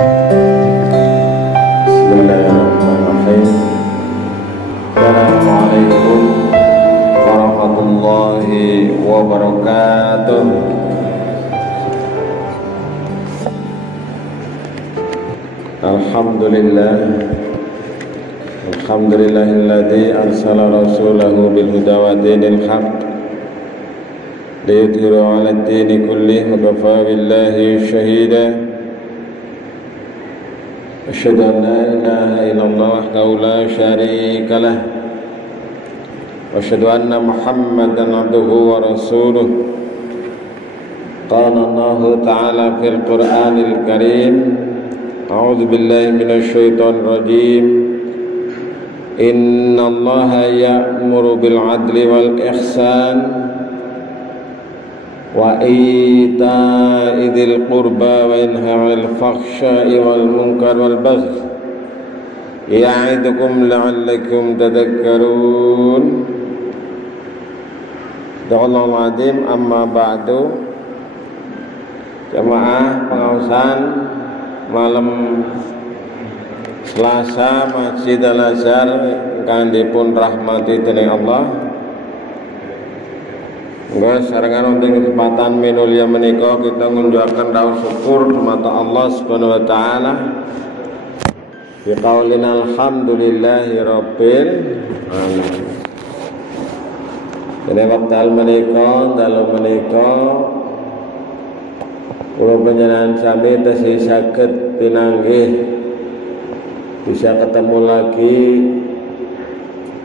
Bismillahirrahmanirrahim. Assalamualaikum warahmatullahi wabarakatuh. Alhamdulillahilladzi arsala rasulahu bil huda wa dinil haqq liyudhhirahu 'alad dini kullih wa kafaa billahi shahida. Asyhadu an la ilaha illallah wahdahu la syarika lah wa asyhadu anna Muhammadan 'abduhu wa rasuluh. Qala Allahu ta'ala fil Qur'anil Karim, a'udzu billahi minasy syaithanir rajim. Innallaha ya'muru bil 'adli wal ihsan wa ita'i dzil qurba wa yanha 'anil fakhsya'i wal munkar wal baghi ya'idukum la'allakum tadhakkarun. Sadaqallahul 'azim. Amma ba'du. Jamaah pengawasan malam Selasa Masjid Al-Azhar kang dipun rahmati dening Allah. Monggo sarengan wonten kesempatan minulya menika kita ngunjukaken raos syukur dumateng Allah Subhanahu wa taala. Bi qaulina alhamdulillahi rabbil alamin. Dene wekdal menika dalu menika kula panjenengan sami tasih saged pinanggih bisa ketemu lagi.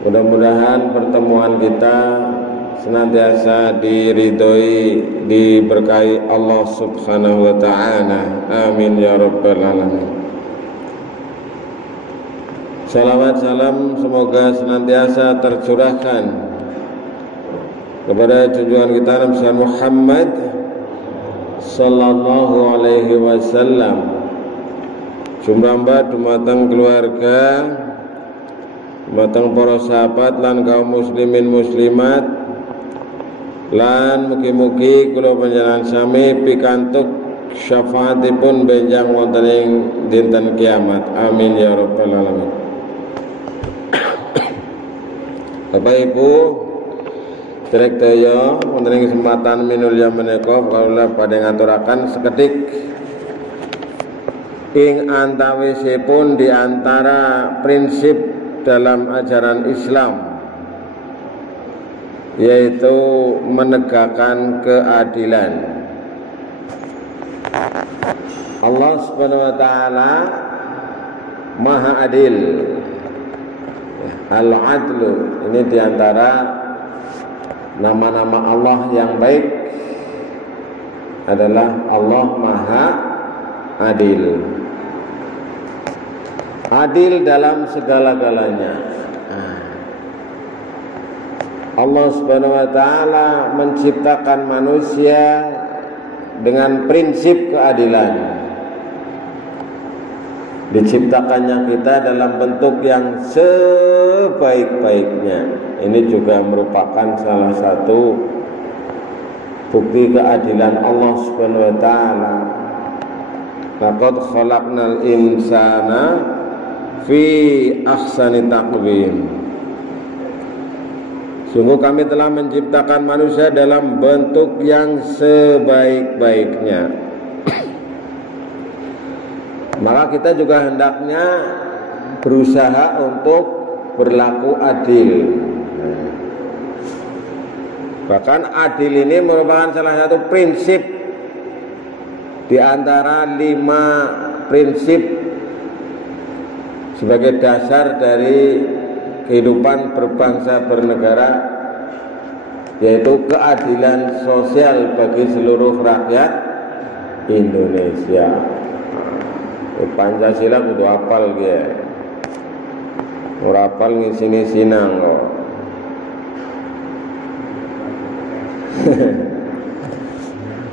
Mudah-mudahan pertemuan kita senantiasa diridhoi, diberkahi Allah Subhanahu wa taala. Amin ya rabbal alamin. Salawat salam semoga senantiasa tercurahkan kepada junjungan kita Nabi Muhammad sallallahu alaihi wasallam. Jumrambah dumateng keluarga, dumateng para sahabat lan kaum muslimin muslimat, lan mugi-mugi kula panjenengan sami pikantuk syafaatipun benjang wonten ing dinten kiamat. Amin ya rabbal alamin. Bapak Ibu derek daya wonten ing kesempatan minulya menika kula badhe ngaturaken sekedhik ing antawisipun di antara prinsip dalam ajaran Islam, yaitu menegakkan keadilan. Allah Subhanahu wa taala Maha Adil. Al-Adlu ini di antara nama-nama Allah yang baik adalah Allah Maha Adil. Adil dalam segala-galanya. Allah Subhanahu wa taala menciptakan manusia dengan prinsip keadilan. Diciptakannya kita dalam bentuk yang sebaik-baiknya. Ini juga merupakan salah satu bukti keadilan Allah Subhanahu wa taala. Laqad khalaqnal insana fi ahsani taqwim. Sungguh kami telah menciptakan manusia dalam bentuk yang sebaik-baiknya. Maka kita juga hendaknya berusaha untuk berlaku adil. Bahkan adil ini merupakan salah satu prinsip di antara 5 prinsip sebagai dasar dari kehidupan berbangsa bernegara, yaitu keadilan sosial bagi seluruh rakyat Indonesia. Pancasila kudu apal ge. Ora apal ngisi-ngisi nang kok.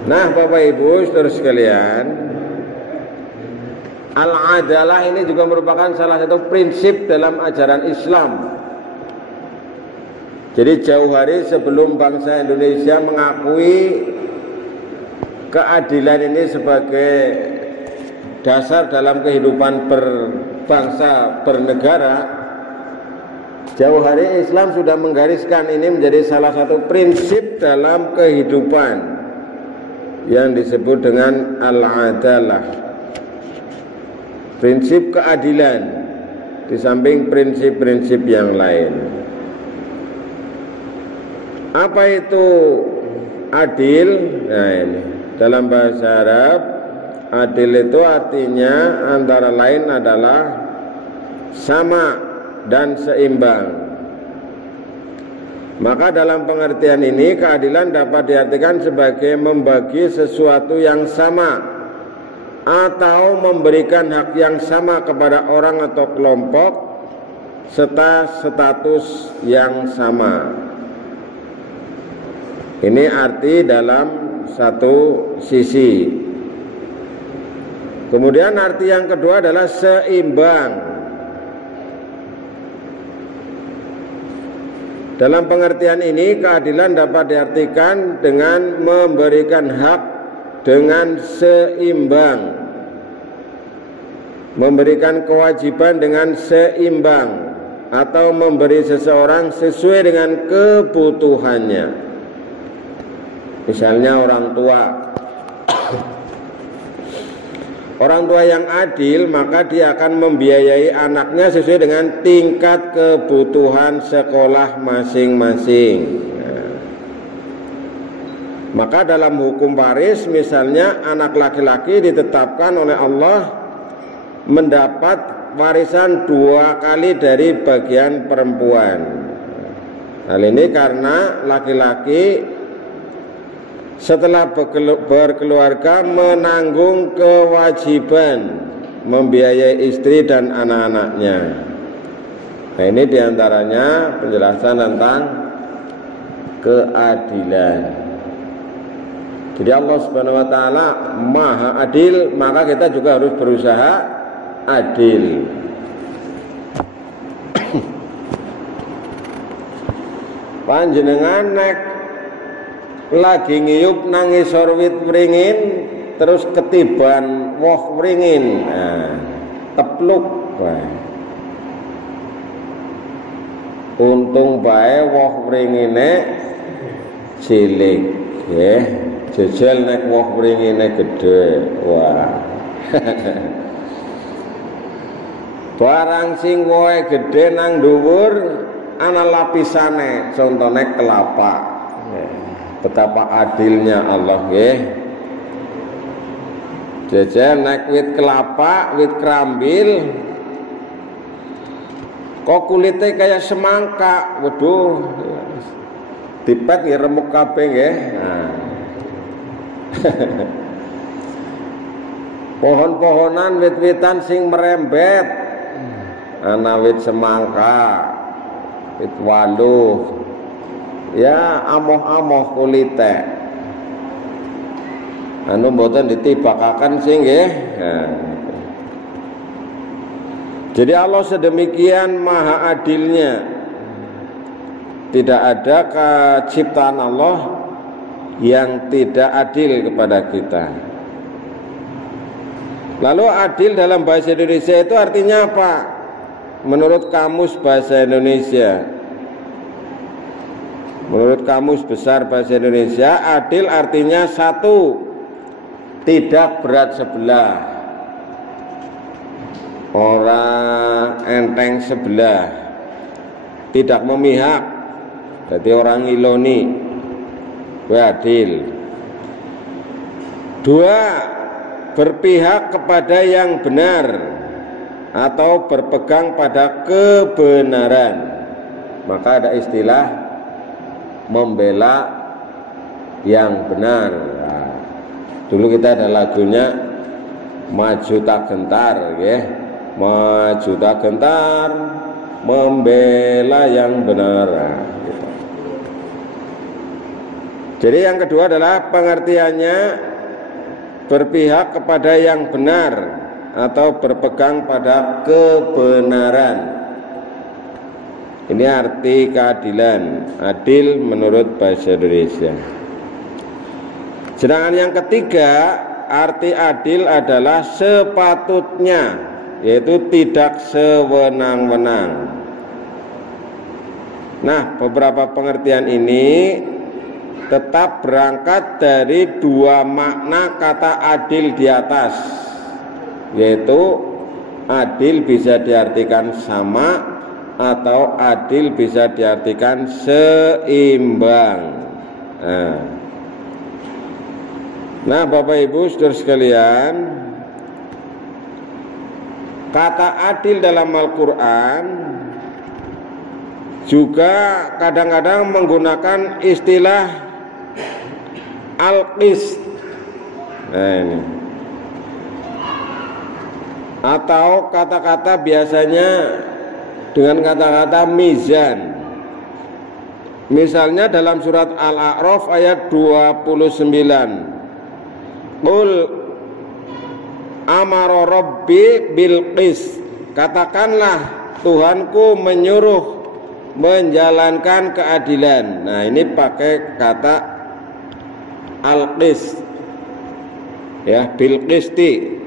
Nah, Bapak Ibu saudara sekalian, al-adalah ini juga merupakan salah satu prinsip dalam ajaran Islam. Jadi jauh hari sebelum bangsa Indonesia mengakui keadilan ini sebagai dasar dalam kehidupan berbangsa, bernegara, jauh hari Islam sudah menggariskan ini menjadi salah satu prinsip dalam kehidupan yang disebut dengan al-adalah, prinsip keadilan di samping prinsip-prinsip yang lain. Apa itu adil? Nah, ini dalam bahasa Arab, adil itu artinya antara lain adalah sama dan seimbang. Maka dalam pengertian ini, keadilan dapat diartikan sebagai membagi sesuatu yang sama atau memberikan hak yang sama kepada orang atau kelompok serta status yang sama. Ini arti dalam satu sisi. Kemudian arti yang kedua adalah seimbang. Dalam pengertian ini, keadilan dapat diartikan dengan memberikan hak dengan seimbang, memberikan kewajiban dengan seimbang, atau memberi seseorang sesuai dengan kebutuhannya. Misalnya orang tua, orang tua yang adil maka dia akan membiayai anaknya sesuai dengan tingkat kebutuhan sekolah masing-masing. Maka dalam hukum waris misalnya anak laki-laki ditetapkan oleh Allah mendapat warisan 2 kali dari bagian perempuan. Hal ini karena laki-laki setelah berkeluarga menanggung kewajiban membiayai istri dan anak-anaknya. Nah, ini diantaranya penjelasan tentang keadilan. Jadi Allah Subhanahu wa Ta'ala Maha Adil, maka kita juga harus berusaha adil. Panjenengan nek lagi ngiyup nang ngisor wit wringin terus ketiban woh wringin, nah, tepluk bae. Untung bae woh wringine cilik nggih, jejel nek woh wringine gedhe. Wah. Barang sing wohe gedhe nang dhuwur ana lapisane, contone kelapa. Betapa adilnya Allah nggih. Jejel nek wit kelapa, wit kerambil, kok kulitnya kayak semangka. Waduh, dipet nggih remuk kabeh nggih. Nah. Pohon-pohonan, wit-witan sing merembet, ana wit semangka, wit waluh, ya amoh-amoh kulite, anu mboten ditibakaken sing nggih. Nah. Jadi Allah sedemikian maha adilnya, tidak ada ciptaan Allah yang tidak adil kepada kita. Lalu adil dalam bahasa Indonesia itu artinya apa? Menurut Kamus Bahasa Indonesia, menurut Kamus Besar Bahasa Indonesia, adil artinya 1, tidak berat sebelah, orang enteng sebelah, tidak memihak, jadi orang ngiloni, adil. 2, berpihak kepada yang benar atau berpegang pada kebenaran, maka ada istilah membela yang benar. Nah, dulu kita ada lagunya Maju Tak Gentar, ya. Maju tak gentar, membela yang benar. Nah, gitu. Jadi yang kedua adalah pengertiannya berpihak kepada yang benar atau berpegang pada kebenaran. Ini arti keadilan, adil menurut bahasa Indonesia. Sedangkan yang ketiga, arti adil adalah sepatutnya, yaitu tidak sewenang-wenang. Nah, beberapa pengertian ini tetap berangkat dari dua makna kata adil di atas, yaitu adil bisa diartikan sama atau adil bisa diartikan seimbang. Nah, Bapak Ibu saudara sekalian, kata adil dalam Al-Quran juga kadang-kadang menggunakan istilah al-qist, atau kata-kata biasanya dengan kata-kata mizan. Misalnya dalam surat Al-A'raf ayat 29, Qul amara rabbi bil qist, katakanlah Tuhanku menyuruh menjalankan keadilan. Nah, ini pakai kata al-qist, ya, bil qisti,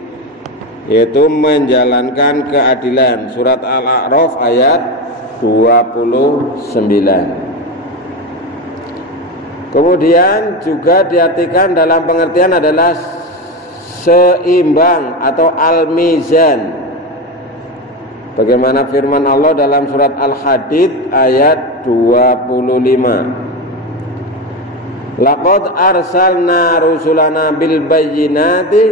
yaitu menjalankan keadilan. Surat Al-A'raf ayat 29. Kemudian juga diartikan dalam pengertian adalah seimbang atau al-mizan. Bagaimana firman Allah dalam surat Al-Hadid ayat 25. Laqad arsalna rusulana bil bayyinati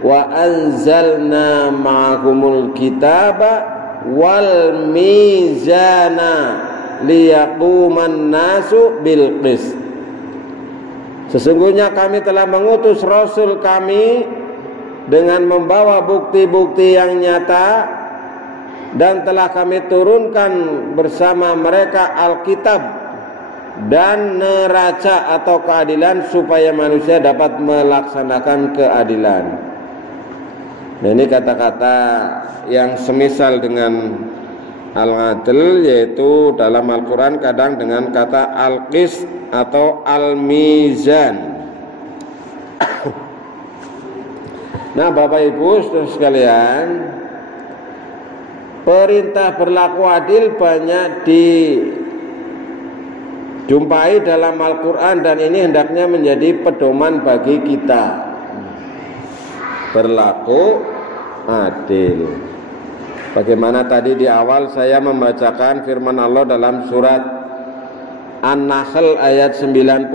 wa anzalna ma'ahumul kitaba wal mizana liyaquman nasu bil qist. Sesungguhnya kami telah mengutus rasul kami dengan membawa bukti-bukti yang nyata, dan telah kami turunkan bersama mereka Alkitab dan neraca atau keadilan supaya manusia dapat melaksanakan keadilan. Nah, ini kata-kata yang semisal dengan al-adl, yaitu dalam Al-Quran kadang dengan kata al-qist atau al-mizan. Nah, Bapak Ibu saudara sekalian, perintah berlaku adil banyak dijumpai dalam Al-Quran, dan ini hendaknya menjadi pedoman bagi kita. Berlaku adil. Bagaimana tadi di awal saya membacakan firman Allah dalam surat An-Nahl ayat 90.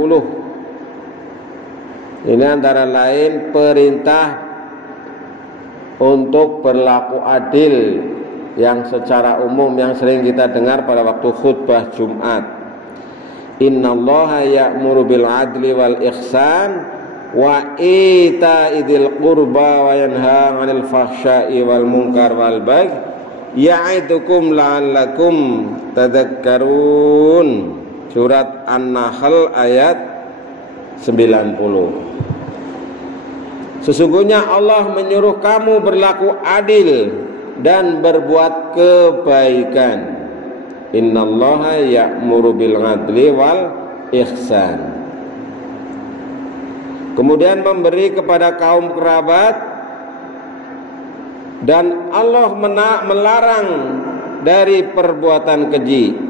Ini antara lain perintah untuk berlaku adil yang secara umum yang sering kita dengar pada waktu khutbah Jumat. Innallaha ya'muru bil adli wal ihsan wa ita'idil qurba wa yanha 'anil fahsya'i wal munkar wal baghi ya'idukum la'allakum tadhakkarun. Surat An-Nahl ayat 90. Sesungguhnya Allah menyuruh kamu berlaku adil dan berbuat kebaikan. Innallaha ya'muru bil adli wal ihsan. Kemudian memberi kepada kaum kerabat, dan Allah melarang dari perbuatan keji.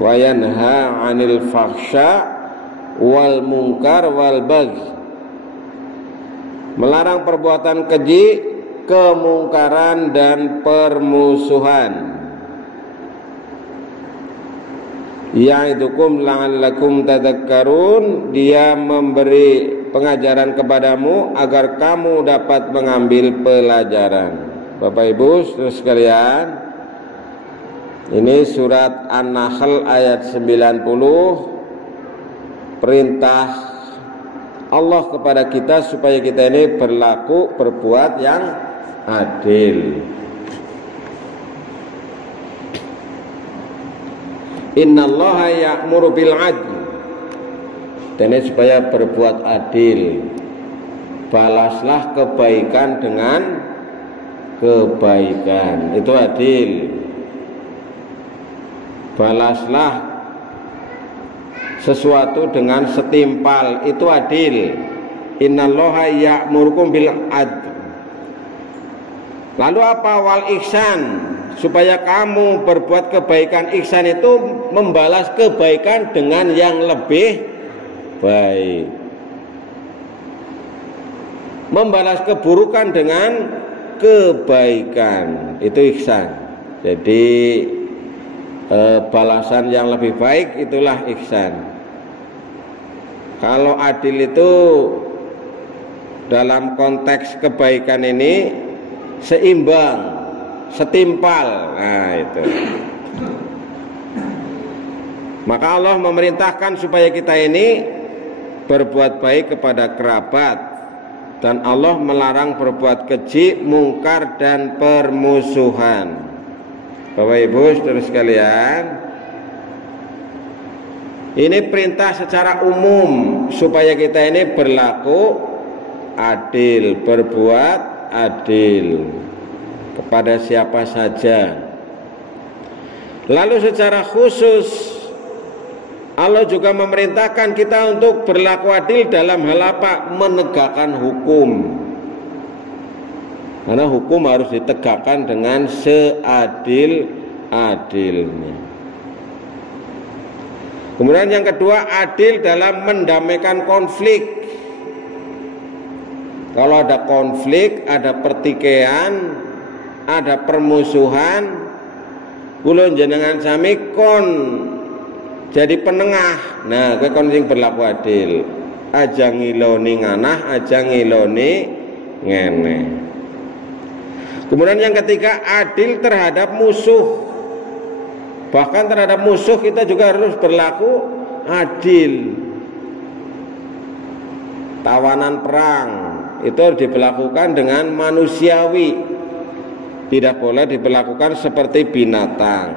Wa yanha 'anil fahsya wal munkar wal baghi, melarang perbuatan keji, kemungkaran dan permusuhan. Ya'idukum la'allakum tadhakkarun, dia memberi pengajaran kepadamu agar kamu dapat mengambil pelajaran. Bapak Ibu saudara sekalian, ini surat An-Nahl ayat 90, perintah Allah kepada kita supaya kita ini berbuat yang adil. Innallaha ya'muru bil adl, dan ini supaya berbuat adil. Balaslah kebaikan dengan kebaikan, itu adil. Balaslah sesuatu dengan setimpal, itu adil. innallaha ya'murukum bil adl. Lalu apa? Wal ihsan, supaya kamu berbuat kebaikan. Ihsan itu membalas kebaikan dengan yang lebih baik, membalas keburukan dengan kebaikan, itu ihsan. Jadi balasan yang lebih baik itulah ihsan. Kalau adil itu dalam konteks kebaikan ini seimbang, setimpal. Nah itu. Maka Allah memerintahkan supaya kita ini berbuat baik kepada kerabat, dan Allah melarang berbuat keji, mungkar dan permusuhan. Bapak Ibu saudara sekalian, ini perintah secara umum supaya kita ini berlaku adil, berbuat adil kepada siapa saja. Lalu secara khusus Allah juga memerintahkan kita untuk berlaku adil dalam hal apa? Menegakkan hukum. Karena hukum harus ditegakkan dengan seadil-adilnya. Kemudian yang kedua, adil dalam mendamaikan konflik. Kalau ada konflik, ada pertikaian, ada permusuhan, kula jenengan sami kon jadi penengah. Nah, kowe kon sing berlaku adil. Aja ngiloni nganah, aja ngiloni ngene. Kemudian yang ketiga, adil terhadap musuh. Bahkan terhadap musuh kita juga harus berlaku adil. Tawanan perang itu diberlakukan dengan manusiawi, tidak boleh diberlakukan seperti binatang.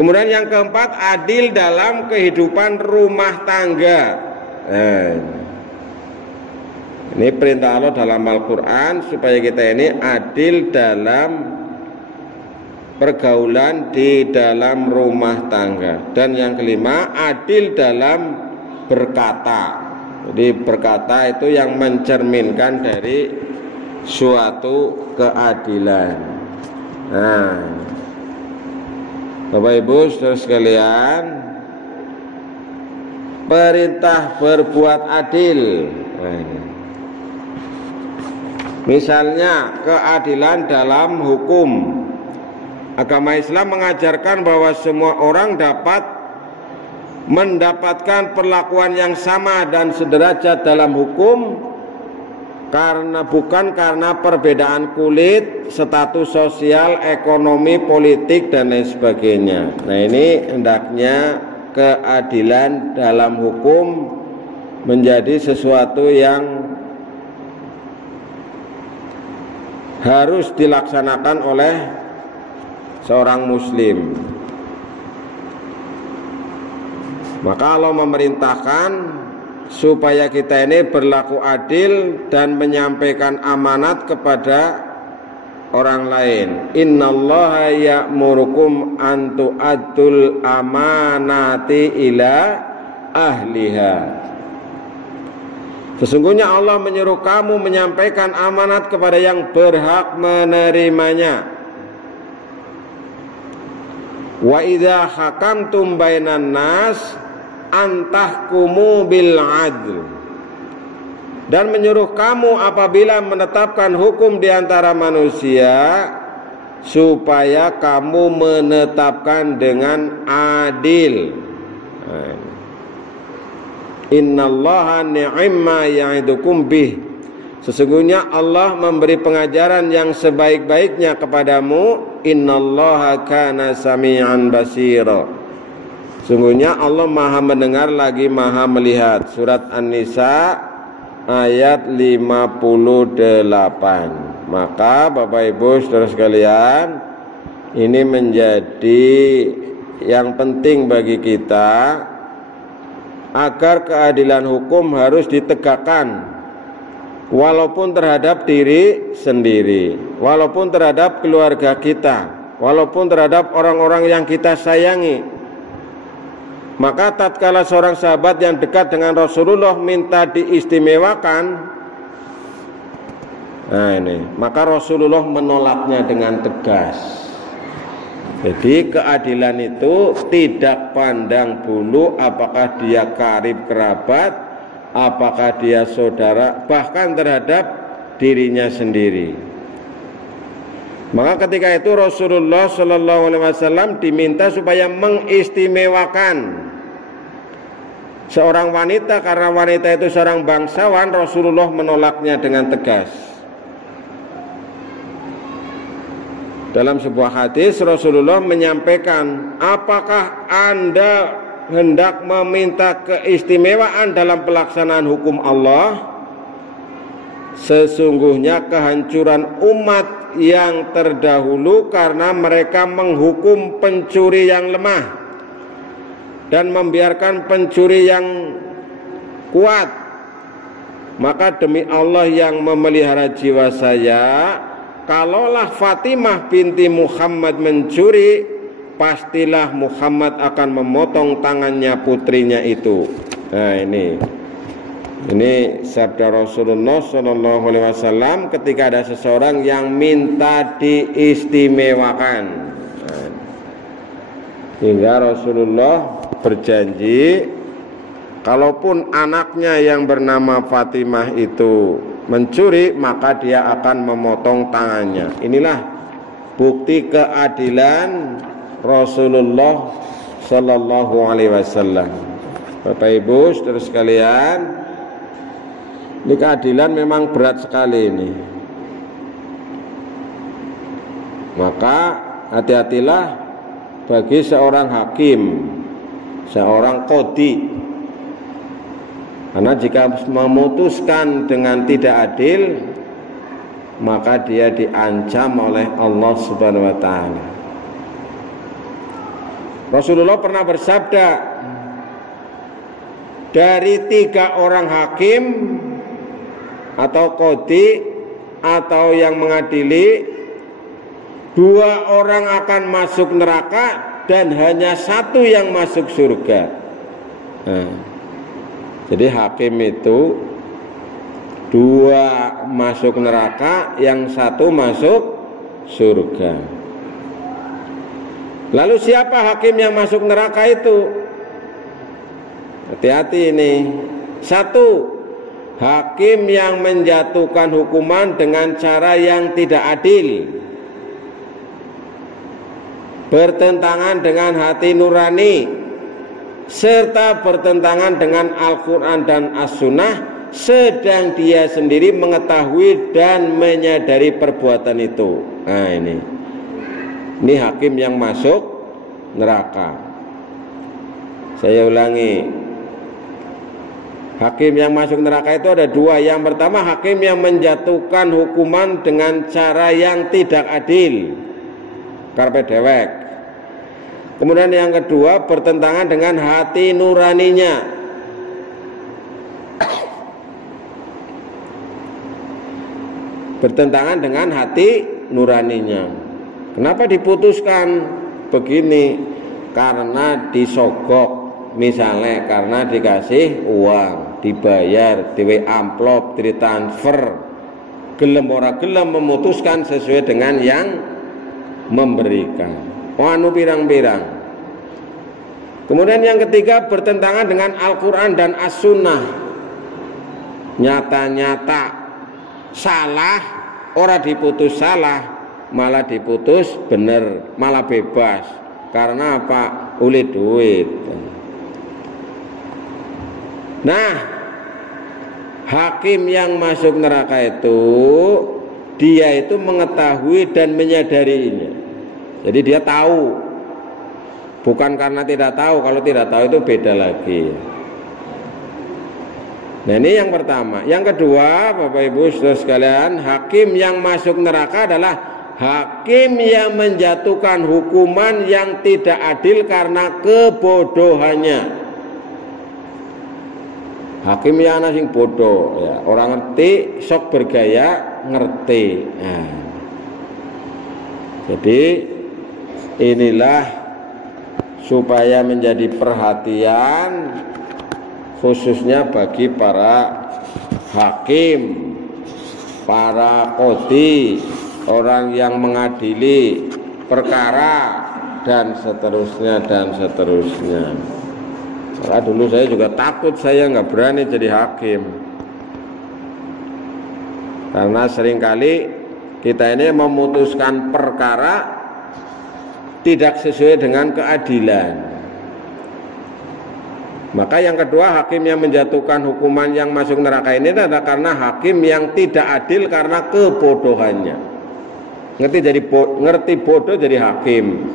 Kemudian yang keempat, adil dalam kehidupan rumah tangga. Ini perintah Allah dalam Al-Quran supaya kita ini adil dalam pergaulan di dalam rumah tangga. Dan yang kelima, adil dalam berkata. Jadi berkata itu yang mencerminkan dari suatu keadilan. Nah, Bapak Ibu saudara sekalian, perintah berbuat adil. Misalnya keadilan dalam hukum. Agama Islam mengajarkan bahwa semua orang dapat mendapatkan perlakuan yang sama dan sederajat dalam hukum, bukan karena perbedaan kulit, status sosial, ekonomi, politik dan lain sebagainya. Nah, ini hendaknya keadilan dalam hukum menjadi sesuatu yang harus dilaksanakan oleh seorang muslim. Maka Allah memerintahkan supaya kita ini berlaku adil dan menyampaikan amanat kepada orang lain. Innallaha ya'murukum an tu'addul amanati ila ahliha. Sesungguhnya Allah menyuruh kamu menyampaikan amanat kepada yang berhak menerimanya. Wa idza hakamtum bainan nas antahkumu bil adl. Dan menyuruh kamu apabila menetapkan hukum di antara manusia supaya kamu menetapkan dengan adil. Innallaha ni'ma ya'idukum bih. Sesungguhnya Allah memberi pengajaran yang sebaik-baiknya kepadamu. Innallaha kana sami'an basira. Sesungguhnya Allah Maha mendengar lagi Maha melihat. Surat An-Nisa ayat 58. Maka Bapak Ibu saudara sekalian, ini menjadi yang penting bagi kita agar keadilan hukum harus ditegakkan, walaupun terhadap diri sendiri, walaupun terhadap keluarga kita, walaupun terhadap orang-orang yang kita sayangi. Maka tatkala seorang sahabat yang dekat dengan Rasulullah minta diistimewakan, maka Rasulullah menolaknya dengan tegas. Jadi keadilan itu tidak pandang bulu apakah dia karib kerabat, apakah dia saudara, bahkan terhadap dirinya sendiri. Maka ketika itu Rasulullah Shallallahu Alaihi Wasallam diminta supaya mengistimewakan seorang wanita, karena wanita itu seorang bangsawan. Rasulullah menolaknya dengan tegas. Dalam sebuah hadis Rasulullah menyampaikan, apakah Anda hendak meminta keistimewaan dalam pelaksanaan hukum Allah? Sesungguhnya kehancuran umat yang terdahulu karena mereka menghukum pencuri yang lemah dan membiarkan pencuri yang kuat. Maka demi Allah yang memelihara jiwa saya, kalaulah Fatimah binti Muhammad mencuri, pastilah Muhammad akan memotong tangannya putrinya itu. Nah, ini sabda Rasulullah Shallallahu Alaihi Wasallam ketika ada seseorang yang minta diistimewakan. Hingga Rasulullah berjanji, kalaupun anaknya yang bernama Fatimah itu mencuri, maka dia akan memotong tangannya. Inilah bukti keadilan Rasulullah Shallallahu Alaihi Wasallam. Bapak Ibu saudara sekalian, ini keadilan memang berat sekali ini. Maka hati-hatilah bagi seorang hakim, seorang qadhi. Karena jika memutuskan dengan tidak adil, maka dia diancam oleh Allah Subhanahu wa taala. Rasulullah pernah bersabda, dari 3 orang hakim atau qadhi atau yang mengadili, 2 orang akan masuk neraka dan hanya 1 yang masuk surga. Jadi hakim itu 2 masuk neraka, yang 1 masuk surga. Lalu siapa hakim yang masuk neraka itu? Hati-hati ini. 1, hakim yang menjatuhkan hukuman dengan cara yang tidak adil, bertentangan dengan hati nurani, serta bertentangan dengan Al-Quran dan As-Sunnah, sedang dia sendiri mengetahui dan menyadari perbuatan itu. Nah, ini hakim yang masuk neraka. Saya ulangi, hakim yang masuk neraka itu ada 2. Yang pertama, hakim yang menjatuhkan hukuman dengan cara yang tidak adil, karepe dewek. Kemudian yang kedua, bertentangan dengan hati nuraninya. Bertentangan dengan hati nuraninya. Kenapa diputuskan begini? Karena disogok. Misalnya karena dikasih uang, dibayar, diwe amplop, ditransfer, gelem ora gelem memutuskan sesuai dengan yang memberikan. Anu pirang-pirang. Kemudian yang ketiga, bertentangan dengan Al-Quran dan As-Sunnah. Nyata-nyata salah, ora diputus salah, malah diputus bener, malah bebas. Karena apa? Oleh duit. Nah, hakim yang masuk neraka itu, dia itu mengetahui dan menyadarinya. Jadi dia tahu, bukan karena tidak tahu. Kalau tidak tahu itu beda lagi. Nah, ini yang pertama. Yang kedua, Bapak Ibu saudara sekalian, hakim yang masuk neraka adalah hakim yang menjatuhkan hukuman yang tidak adil karena kebodohannya. Hakim yang ana sing bodoh, ya, orang ngerti sok bergaya ngerti. Nah, jadi inilah supaya menjadi perhatian khususnya bagi para hakim, para qadhi, orang yang mengadili perkara dan seterusnya dan seterusnya. Karena dulu saya juga takut, saya nggak berani jadi hakim karena seringkali kita ini memutuskan perkara tidak sesuai dengan keadilan. Maka yang kedua, hakim yang menjatuhkan hukuman yang masuk neraka ini adalah karena hakim yang tidak adil karena kebodohannya. Ngerti bodoh jadi hakim.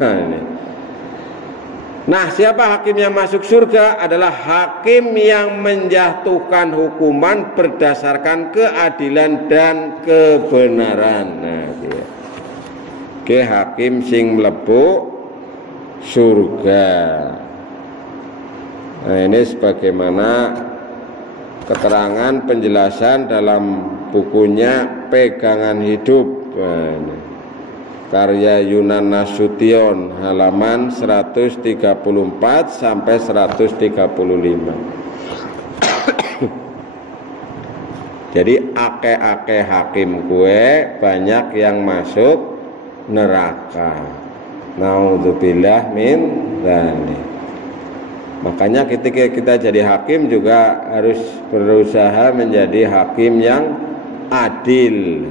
Nah, siapa hakim yang masuk surga? Adalah hakim yang menjatuhkan hukuman berdasarkan keadilan dan kebenaran. Nah, dia. Ke hakim sing mlebu surga. Nah, ini sebagaimana keterangan penjelasan dalam bukunya Pegangan Hidup, karya Yunan Nasution, halaman 134 sampai 135. Jadi akeh-akeh hakim gue banyak yang masuk neraka. Naudzubillah min dzalik. Makanya ketika kita jadi hakim juga harus berusaha menjadi hakim yang adil.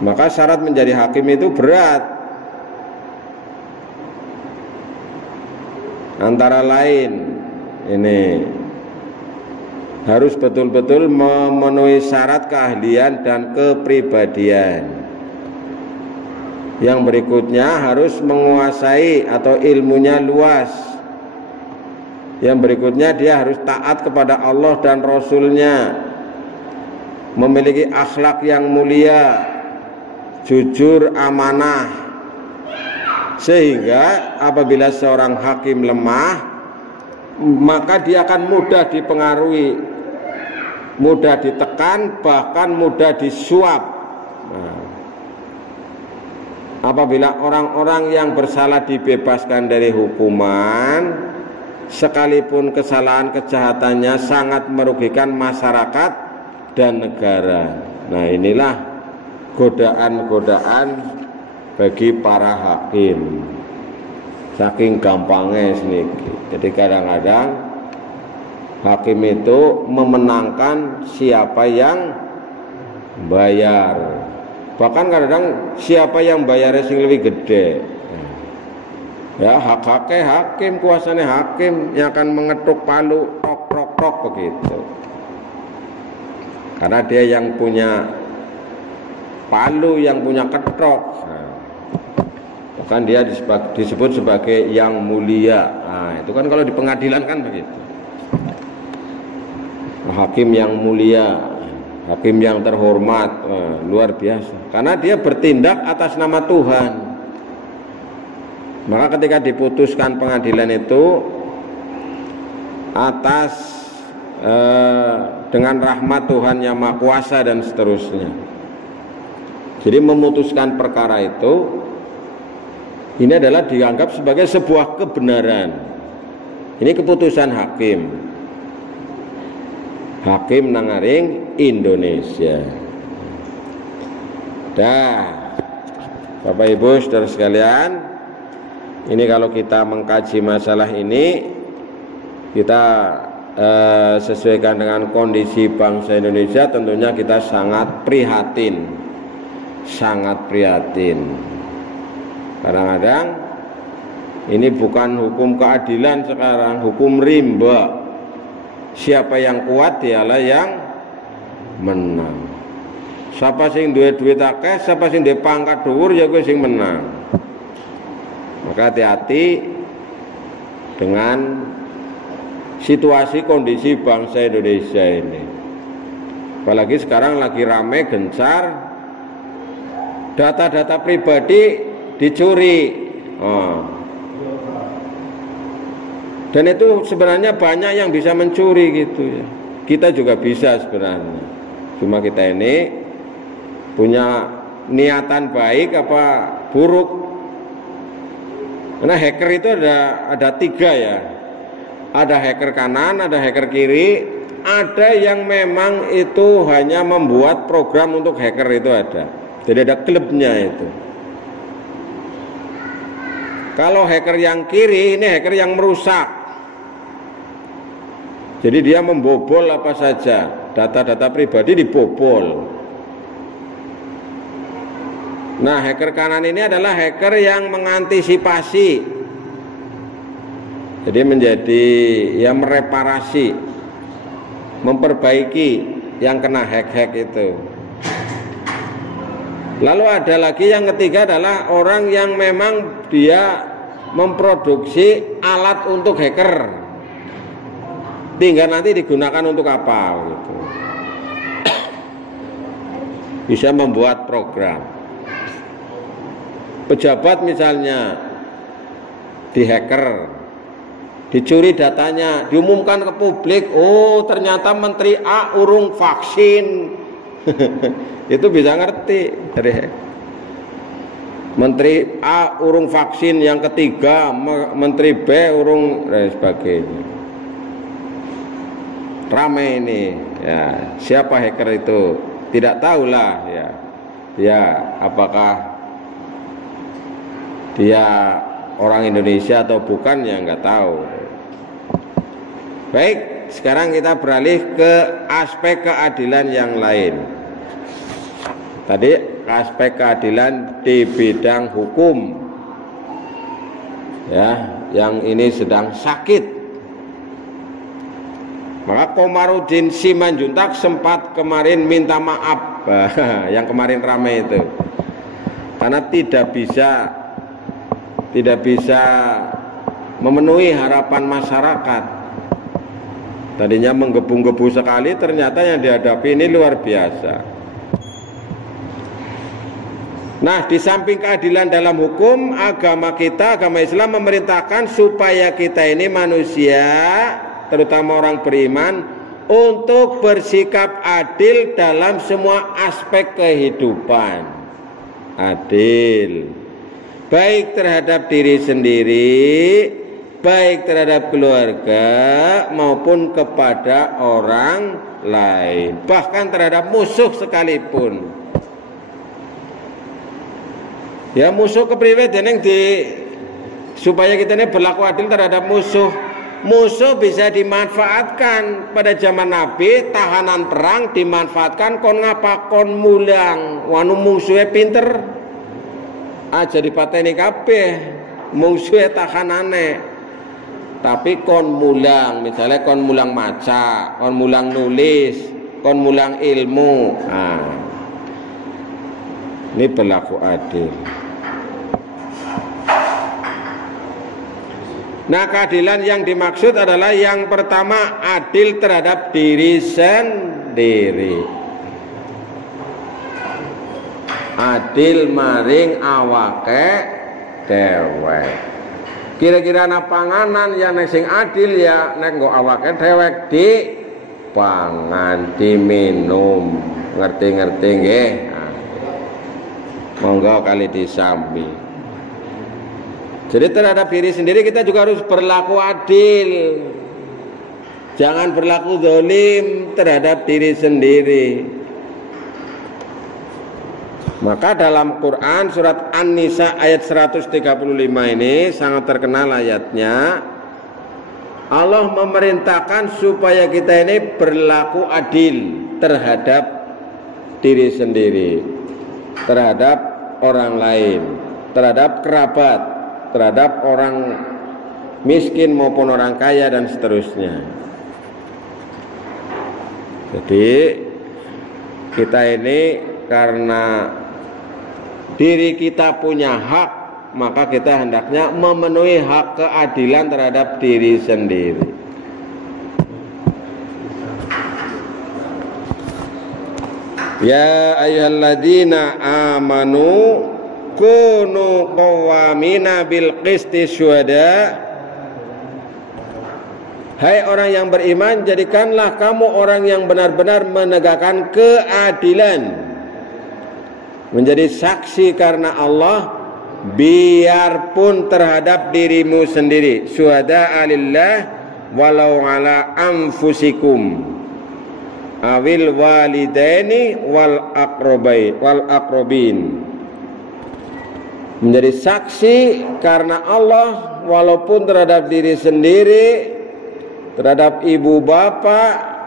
Maka syarat menjadi hakim itu berat. Antara lain ini harus betul-betul memenuhi syarat keahlian dan kepribadian. Yang berikutnya harus menguasai atau ilmunya luas. Yang berikutnya dia harus taat kepada Allah dan Rasulnya, memiliki akhlak yang mulia, jujur, amanah, sehingga apabila seorang hakim lemah, maka dia akan mudah dipengaruhi, mudah ditekan, bahkan mudah disuap. Apabila orang-orang yang bersalah dibebaskan dari hukuman, sekalipun kesalahan kejahatannya sangat merugikan masyarakat dan negara. Nah, inilah godaan-godaan bagi para hakim. Saking gampangnya seniki. Jadi kadang-kadang hakim itu memenangkan siapa yang bayar. Bahkan kadang-kadang siapa yang bayarnya sing lebih gede. Ya, hak-haknya hakim, kuasanya hakim yang akan mengetuk palu, tok begitu. Karena dia yang punya palu, yang punya ketok. Bahkan dia disebut sebagai yang mulia. Nah, itu kan kalau di pengadilan kan begitu. Hakim yang mulia, hakim yang terhormat, luar biasa. Karena dia bertindak atas nama Tuhan. Maka ketika diputuskan pengadilan itu atas dengan rahmat Tuhan yang Maha Kuasa dan seterusnya. Jadi memutuskan perkara itu ini adalah dianggap sebagai sebuah kebenaran. Ini keputusan hakim. Hakim Nangaring Indonesia. Dah, Bapak Ibu saudara sekalian, ini kalau kita mengkaji masalah ini, kita sesuaikan dengan kondisi bangsa Indonesia, tentunya kita sangat prihatin. Sangat prihatin. Kadang-kadang ini bukan hukum keadilan sekarang, hukum rimba. Siapa yang kuat dialah yang menang. Siapa sing duwe duit akeh, siapa sing duwe pangkat dhuwur ya kuwi sing menang. Maka hati-hati dengan situasi kondisi bangsa Indonesia ini. Apalagi sekarang lagi rame gencar data-data pribadi dicuri. Dan itu sebenarnya banyak yang bisa mencuri gitu ya. Kita juga bisa sebenarnya. Cuma kita ini punya niatan baik apa buruk. Karena hacker itu ada tiga ya. Ada hacker kanan, ada hacker kiri, ada yang memang itu hanya membuat program untuk hacker itu ada. Jadi ada klubnya itu. Kalau hacker yang kiri ini hacker yang merusak. Jadi dia membobol apa saja, data-data pribadi dibobol. Nah, hacker kanan ini adalah hacker yang mengantisipasi. Jadi menjadi ya mereparasi, memperbaiki yang kena hack-hack itu. Lalu ada lagi yang ketiga adalah orang yang memang dia memproduksi alat untuk hacker, tinggal nanti digunakan untuk apa gitu. Bisa membuat program. Pejabat misalnya di hacker, dicuri datanya, diumumkan ke publik, oh ternyata Menteri A urung vaksin. Itu bisa ngerti dari Menteri A urung vaksin, yang ketiga Menteri B urung, dan sebagainya. Ramai ini ya, siapa hacker itu tidak tahulah ya. Ya, apakah dia orang Indonesia atau bukan ya nggak tahu. Baik, sekarang kita beralih ke aspek keadilan yang lain. Tadi aspek keadilan di bidang hukum, ya, yang ini sedang sakit. Maka Komarudin Simanjuntak sempat kemarin minta maaf, yang kemarin ramai itu, karena tidak bisa memenuhi harapan masyarakat. Tadinya menggebu-gebu sekali, ternyata yang dihadapi ini luar biasa. Nah, di samping keadilan dalam hukum, agama kita, agama Islam memerintahkan supaya kita ini manusia, terutama orang beriman, untuk bersikap adil dalam semua aspek kehidupan. Adil baik terhadap diri sendiri, baik terhadap keluarga, maupun kepada orang lain, bahkan terhadap musuh sekalipun. Ya, musuh kepriwe deneng supaya kita ini berlaku adil terhadap musuh. Musuh bisa dimanfaatkan. Pada zaman Nabi, tahanan perang dimanfaatkan kon ngapa kon mulang, wanu musuhnya pinter aja dipateni kabeh, musuhnya tahanane. Tapi kon mulang, misalnya kon mulang maca, kon mulang nulis, kon mulang ilmu. Nah, ini berlaku adil. Nah, keadilan yang dimaksud adalah yang pertama, adil terhadap diri sendiri. Adil maring awake dewek. Kira-kira ana panganan yang sing adil ya nek nggo awake dewek di pangan, diminum. Ngerti-ngerti nggih? Nah, monggo kali disambi. Jadi terhadap diri sendiri kita juga harus berlaku adil. Jangan berlaku zalim terhadap diri sendiri. Maka dalam Quran surat An-Nisa ayat 135 ini sangat terkenal ayatnya. Allah memerintahkan supaya kita ini berlaku adil terhadap diri sendiri, terhadap orang lain, terhadap kerabat, terhadap orang miskin maupun orang kaya dan seterusnya. Jadi kita ini karena diri kita punya hak, maka kita hendaknya memenuhi hak keadilan terhadap diri sendiri. Ya ayyuhalladzina amanu kunu qawwamina bil qisti syuhada. Hai orang yang beriman, jadikanlah kamu orang yang benar-benar menegakkan keadilan, menjadi saksi karena Allah biarpun terhadap dirimu sendiri, syuhada alillah walau ala anfusikum awil walidaini wal aqrabin, menjadi saksi karena Allah walaupun terhadap diri sendiri, terhadap ibu bapak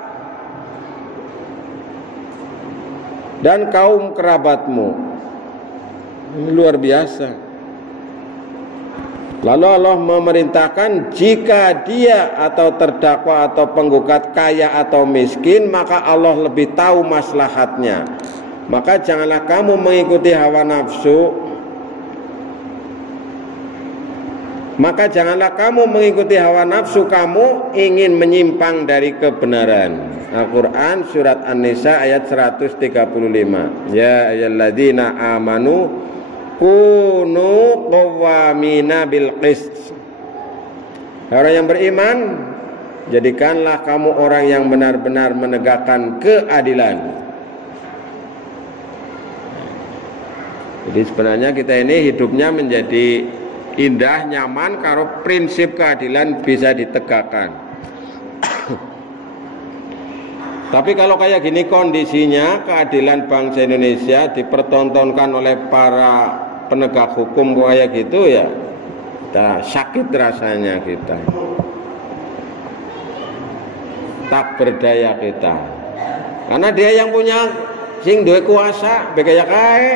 dan kaum kerabatmu. Ini luar biasa. Lalu Allah memerintahkan jika dia atau terdakwa atau penggugat kaya atau miskin, maka Allah lebih tahu maslahatnya. Maka janganlah kamu mengikuti hawa nafsu. Maka janganlah kamu mengikuti hawa nafsu kamu ingin menyimpang dari kebenaran. Al-Quran surat An-Nisa ayat 135. Ya ayyuhalladzina amanu kunu qawwamina bil qist. Orang yang beriman, jadikanlah kamu orang yang benar-benar menegakkan keadilan. Jadi sebenarnya kita ini hidupnya menjadi indah, nyaman kalau prinsip keadilan bisa ditegakkan. Tapi kalau kayak gini kondisinya, keadilan bangsa Indonesia dipertontonkan oleh para penegak hukum kayak gitu, ya kita sakit rasanya, kita tak berdaya kita, karena dia yang punya sing duwe kuasa bekaya kae.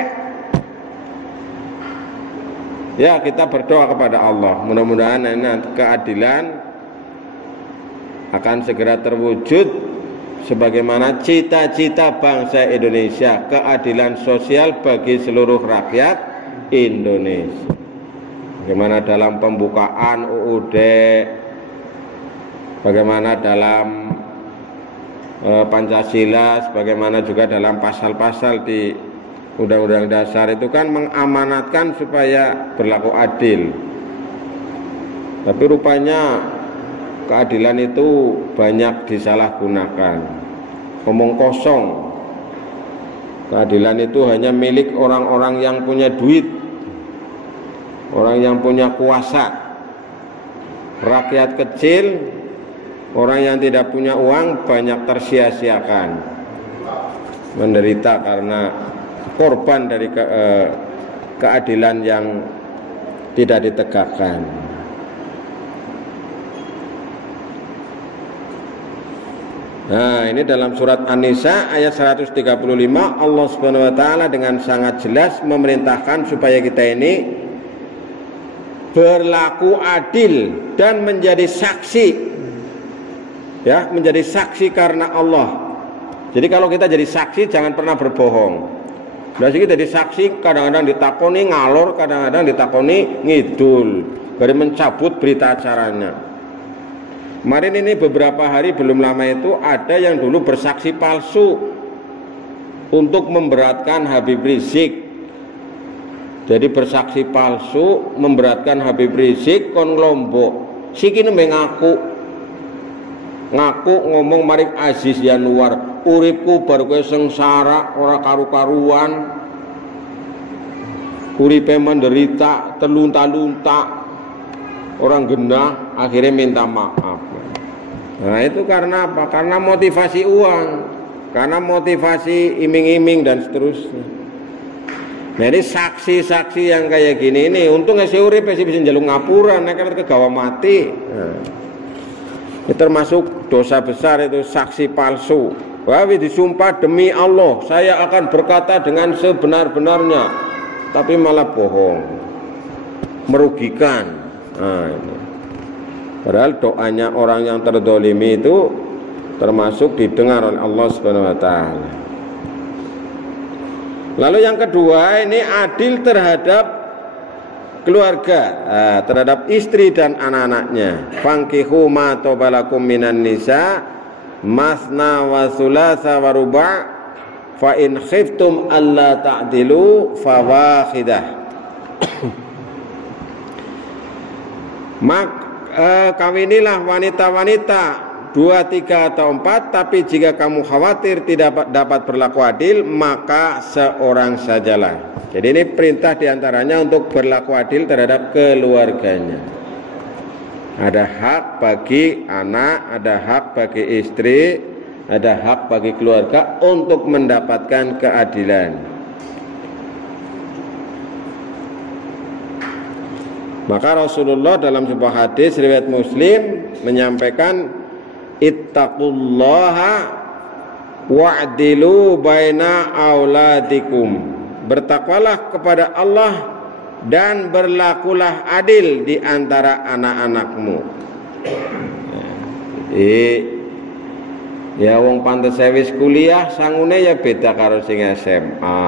Ya, kita berdoa kepada Allah, mudah-mudahan keadilan akan segera terwujud sebagaimana cita-cita bangsa Indonesia, keadilan sosial bagi seluruh rakyat Indonesia. Bagaimana dalam pembukaan UUD, bagaimana dalam Pancasila, bagaimana juga dalam pasal-pasal di Undang-Undang Dasar itu kan mengamanatkan supaya berlaku adil. Tapi rupanya keadilan itu banyak disalahgunakan, omong kosong. Keadilan itu hanya milik orang-orang yang punya duit, orang yang punya kuasa. Rakyat kecil, orang yang tidak punya uang banyak tersia-siakan, menderita karena korban dari keadilan yang tidak ditegakkan. Nah, ini dalam surat An-Nisa ayat 135, Allah Subhanahu wa taala dengan sangat jelas memerintahkan supaya kita ini berlaku adil dan menjadi saksi. Ya, menjadi saksi karena Allah. Jadi kalau kita jadi saksi jangan pernah berbohong. Nah, kita jadi saksi kadang-kadang ditakoni ngalor, kadang-kadang ditakoni ngidul, dari mencabut berita acaranya. Kemarin ini beberapa hari belum lama itu ada yang dulu bersaksi palsu untuk memberatkan Habib Rizik. Jadi bersaksi palsu memberatkan Habib Rizik kon Lombok. Sikine ngaku ngomong marik Aziz Yanuar, uripku baru kowe sengsara ora karu-karuan. Uripe menderita, terlunta-lunta. Orang genah akhirnya minta maaf. Nah, itu karena apa? Karena motivasi uang, karena motivasi iming-iming dan seterusnya. Jadi saksi-saksi yang kayak gini ini untung ngasih urip bisa njaluk ngapura, nek kegawa mati. Nah, itu termasuk dosa besar itu saksi palsu. Wah, disumpah demi Allah, saya akan berkata dengan sebenar-benarnya, tapi malah bohong, merugikan. Nah, ini. Padahal doanya orang yang terdolimi itu termasuk didengar oleh Allah Subhanahu wa taala. Lalu yang kedua, ini adil terhadap keluarga, terhadap istri dan anak-anaknya. Fankihu ma tobalakum minan nisa masna wa thulatha wa ruba' fa in khiftum alla ta'dilu fawahidah. Kawinilah wanita-wanita 2, 3 atau 4, tapi jika kamu khawatir tidak dapat berlaku adil, maka seorang sajalah. Jadi ini perintah diantaranya untuk berlaku adil terhadap keluarganya. Ada hak bagi anak, ada hak bagi istri, ada hak bagi keluarga untuk mendapatkan keadilan. Maka Rasulullah dalam sebuah hadis riwayat Muslim menyampaikan, ittaqullaha wa'dilu baina auladikum. Bertakwalah kepada Allah dan berlakulah adil di antara anak-anakmu. Ya wong pantes wis kuliah sangune ya beda karo sing SMA.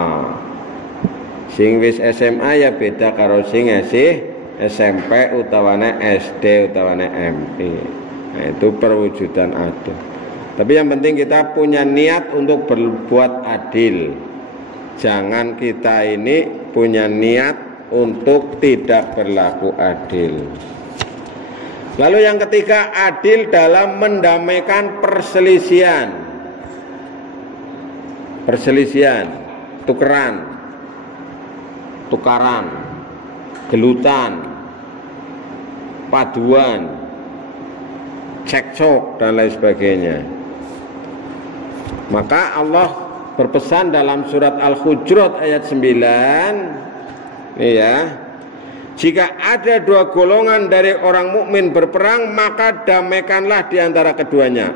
Sing wis SMA ya beda karo sing SMP utawane SD utawane MI. Nah, itu perwujudan adil. Tapi yang penting kita punya niat untuk berbuat adil. Jangan kita ini punya niat untuk tidak berlaku adil. Lalu yang ketiga, adil dalam mendamaikan perselisihan. Perselisihan, tukaran, gelutan, paduan, cekcok dan lain sebagainya. Maka Allah berpesan dalam surat Al-Hujurat ayat 9, ini ya, jika ada 2 golongan dari orang mukmin berperang, maka damaikanlah di antara keduanya.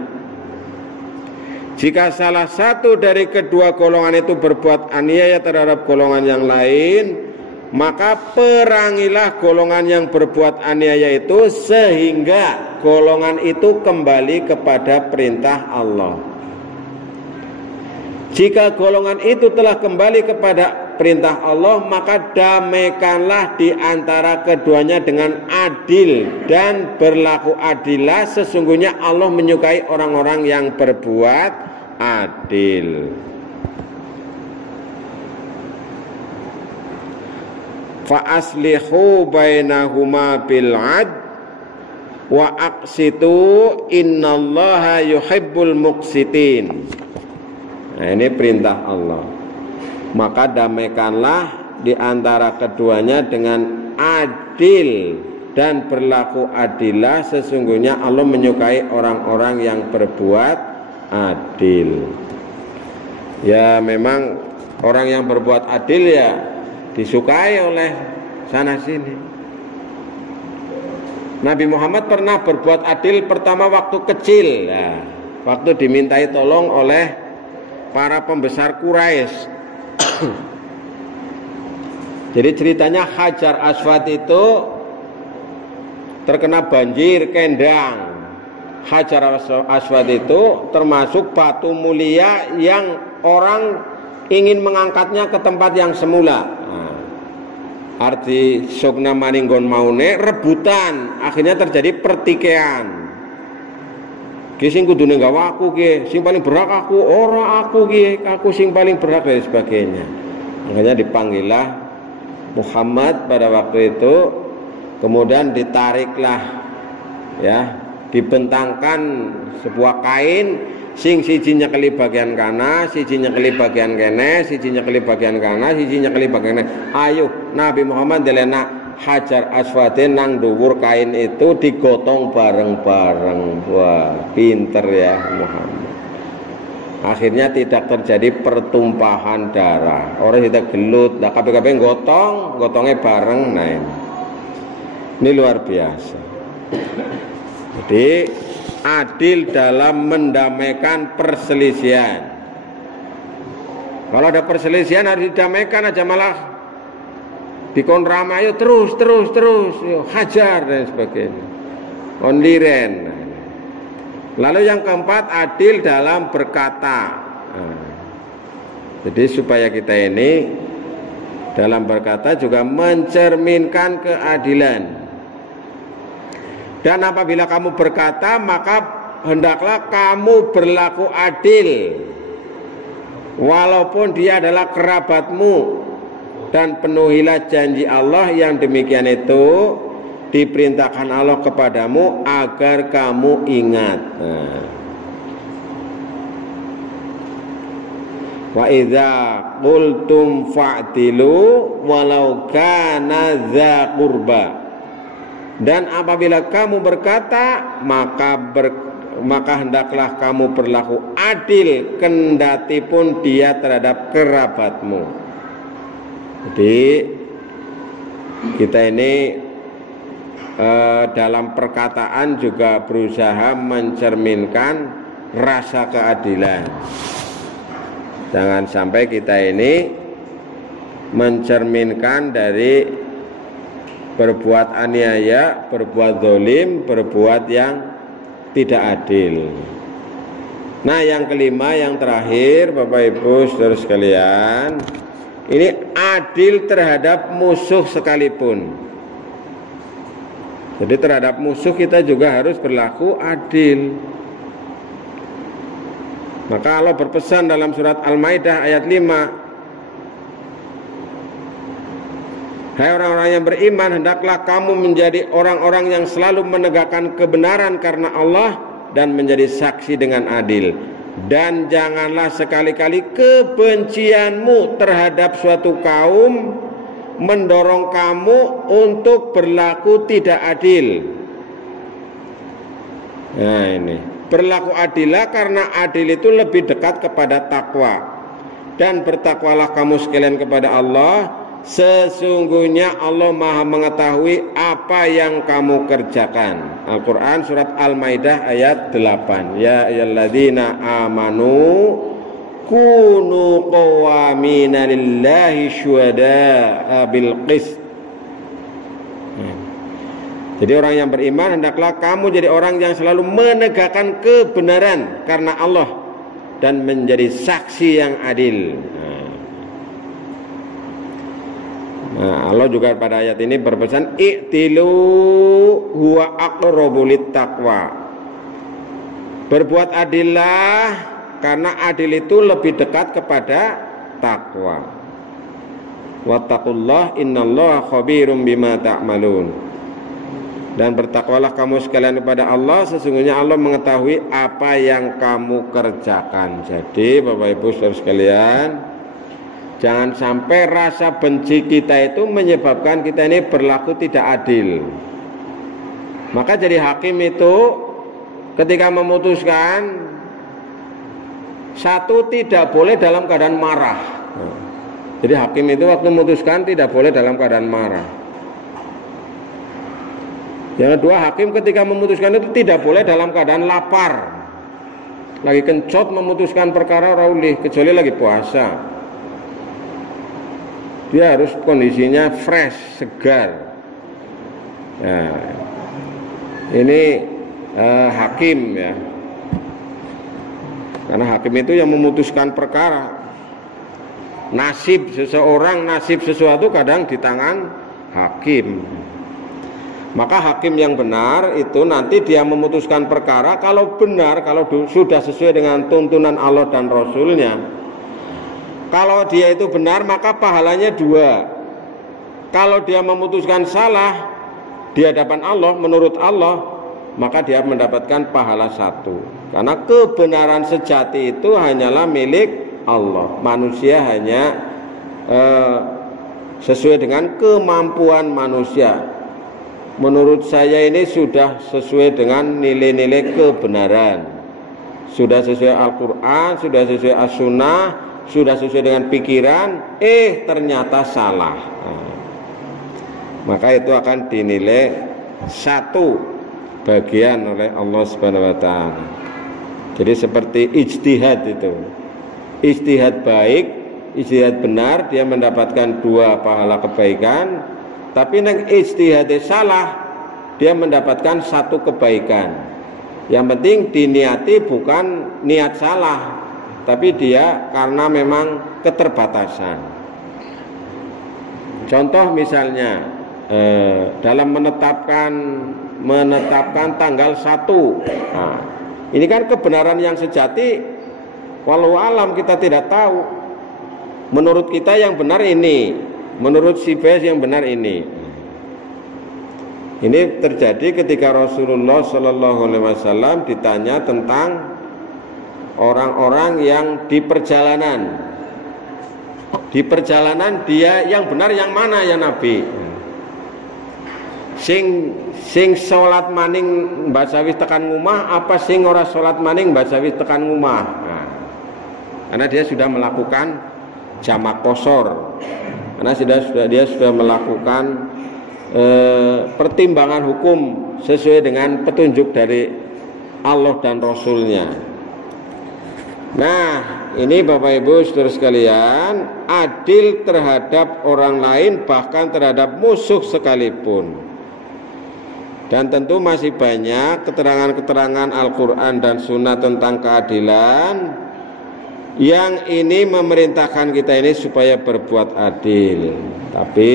Jika salah satu dari kedua golongan itu berbuat aniaya terhadap golongan yang lain, maka perangilah golongan yang berbuat aniaya itu sehingga golongan itu kembali kepada perintah Allah. Jika golongan itu telah kembali kepada perintah Allah, maka damaikanlah di antara keduanya dengan adil dan berlaku adillah, sesungguhnya Allah menyukai orang-orang yang berbuat adil. Fa aslihu bainahuma bil 'adl wa aqsitu innallaha yuhibbul muqsitin. Nah, ini perintah Allah. Maka damaikanlah di antara keduanya dengan adil dan berlaku adillah, sesungguhnya Allah menyukai orang-orang yang berbuat adil. Ya memang orang yang berbuat adil ya disukai oleh sana sini. Nabi Muhammad pernah berbuat adil pertama waktu kecil, ya, waktu dimintai tolong oleh para pembesar Quraisy. Jadi ceritanya Hajar Aswad itu terkena banjir kendang. Hajar Aswad itu termasuk batu mulia yang orang ingin mengangkatnya ke tempat yang semula. Arti sogna maninggon maune rebutan, akhirnya terjadi pertikaian. Ki sing kudune gawe aku ki, sing paling berhak aku, ora aku ki, aku sing paling berhak dan sebagainya. Akhirnya dipanggillah Muhammad pada waktu itu, kemudian ditariklah, ya, dibentangkan sebuah kain, sing siji nyekeli bagian kana, siji nyekeli bagian kene, siji nyekeli bagian kana, siji nyekeli bagian kene. Ayo Nabi Muhammad delena Hajar Aswadin nang dhuwur kain itu digotong bareng-bareng. Wah, pinter ya Muhammad. Akhirnya tidak terjadi pertumpahan darah. Orang tidak gelut, nah kabeh-kabeh gotongnya bareng. Nah ini luar biasa. Jadi adil dalam mendamaikan perselisihan. Kalau ada perselisihan harus didamaikan aja, malah dikon ramai, ayo terus, yo, hajar dan sebagainya, onliren. Lalu yang keempat, adil dalam berkata. Jadi supaya kita ini dalam berkata juga mencerminkan keadilan. Dan apabila kamu berkata, maka hendaklah kamu berlaku adil, walaupun dia adalah kerabatmu. Dan penuhilah janji Allah, yang demikian itu diperintahkan Allah kepadamu agar kamu ingat. Wa idza qultum fa'tilu walau kana dza qurba. Dan apabila kamu berkata, maka hendaklah kamu berlaku adil kendati pun dia terhadap kerabatmu. Jadi kita ini dalam perkataan juga berusaha mencerminkan rasa keadilan. Jangan sampai kita ini mencerminkan dari berbuat aniaya, berbuat zalim, berbuat yang tidak adil. Nah, yang kelima, yang terakhir, Bapak Ibu saudara sekalian, ini adil terhadap musuh sekalipun. Jadi terhadap musuh kita juga harus berlaku adil. Maka Allah berpesan dalam surat Al-Maidah ayat 5, hai orang-orang yang beriman, hendaklah kamu menjadi orang-orang yang selalu menegakkan kebenaran karena Allah dan menjadi saksi dengan adil. Dan janganlah sekali-kali kebencianmu terhadap suatu kaum mendorong kamu untuk berlaku tidak adil. Nah ini, berlaku adillah karena adil itu lebih dekat kepada takwa. Dan bertakwalah kamu sekalian kepada Allah, sesungguhnya Allah Maha mengetahui apa yang kamu kerjakan. Al-Quran surat Al-Maidah ayat 8. Ya ayyuhalladzina amanu kunu qawamina lillahi syuhada'a bil qist. Jadi orang yang beriman hendaklah kamu jadi orang yang selalu menegakkan kebenaran karena Allah dan menjadi saksi yang adil. Nah, Allah juga pada ayat ini berpesan i'tilu huwa aqrabu littaqwa. Berbuat adillah karena adil itu lebih dekat kepada takwa. Wattaqullah innallaha khabirum bima ta'malun. Dan bertakwalah kamu sekalian kepada Allah, sesungguhnya Allah mengetahui apa yang kamu kerjakan. Jadi Bapak Ibu saudara sekalian, jangan sampai rasa benci kita itu menyebabkan kita ini berlaku tidak adil. Maka jadi hakim itu ketika memutuskan, satu, tidak boleh dalam keadaan marah. Jadi hakim itu waktu memutuskan tidak boleh dalam keadaan marah. Yang kedua, hakim ketika memutuskan itu tidak boleh dalam keadaan lapar. Lagi kencot memutuskan perkara raulih, kecuali lagi puasa. Dia harus kondisinya fresh, segar. Nah, ini hakim ya. Karena hakim itu yang memutuskan perkara. Nasib seseorang, nasib sesuatu kadang di tangan hakim. Maka hakim yang benar itu nanti dia memutuskan perkara kalau benar, kalau sudah sesuai dengan tuntunan Allah dan Rasulnya. Kalau dia itu benar maka pahalanya 2. Kalau dia memutuskan salah di hadapan Allah, menurut Allah, maka dia mendapatkan pahala 1. Karena kebenaran sejati itu hanyalah milik Allah. Manusia hanya sesuai dengan kemampuan manusia. Menurut saya ini sudah sesuai dengan nilai-nilai kebenaran, sudah sesuai Al-Quran, sudah sesuai As-Sunnah, sudah sesuai dengan pikiran, ternyata salah. Maka itu akan dinilai 1 bagian oleh Allah Subhanahu wa Ta'ala. Jadi seperti ijtihad itu, ijtihad baik, ijtihad benar, dia mendapatkan 2 pahala kebaikan. Tapi nang ijtihad salah, dia mendapatkan 1 kebaikan. Yang penting diniati bukan niat salah, tapi dia karena memang keterbatasan. Contoh misalnya dalam menetapkan tanggal 1. Nah, ini kan kebenaran yang sejati, walau alam kita tidak tahu. Menurut kita yang benar ini, menurut si B yang benar ini. Ini terjadi ketika Rasulullah Shallallahu Alaihi Wasallam ditanya tentang orang-orang yang di perjalanan. Di perjalanan dia yang benar yang mana ya Nabi? Sing salat maning baca wis tekan ngumah apa sing ora salat maning baca wis tekan ngumah? Nah, karena dia sudah melakukan jamak qashar. Karena dia sudah melakukan pertimbangan hukum sesuai dengan petunjuk dari Allah dan Rasulnya. Nah, ini Bapak Ibu saudara sekalian, adil terhadap orang lain bahkan terhadap musuh sekalipun. Dan tentu masih banyak keterangan-keterangan Al-Quran dan Sunnah tentang keadilan yang ini memerintahkan kita ini supaya berbuat adil. Tapi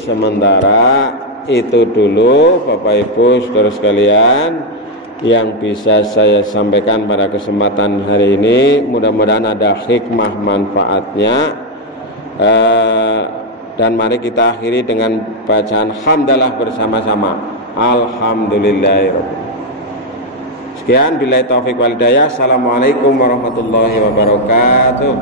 sementara itu dulu Bapak Ibu saudara sekalian yang bisa saya sampaikan pada kesempatan hari ini. Mudah-mudahan ada hikmah manfaatnya, dan mari kita akhiri dengan bacaan hamdalah bersama-sama. Alhamdulillahirabbil. Sekian, billahi taufik wal hidayah. Assalamualaikum warahmatullahi wabarakatuh.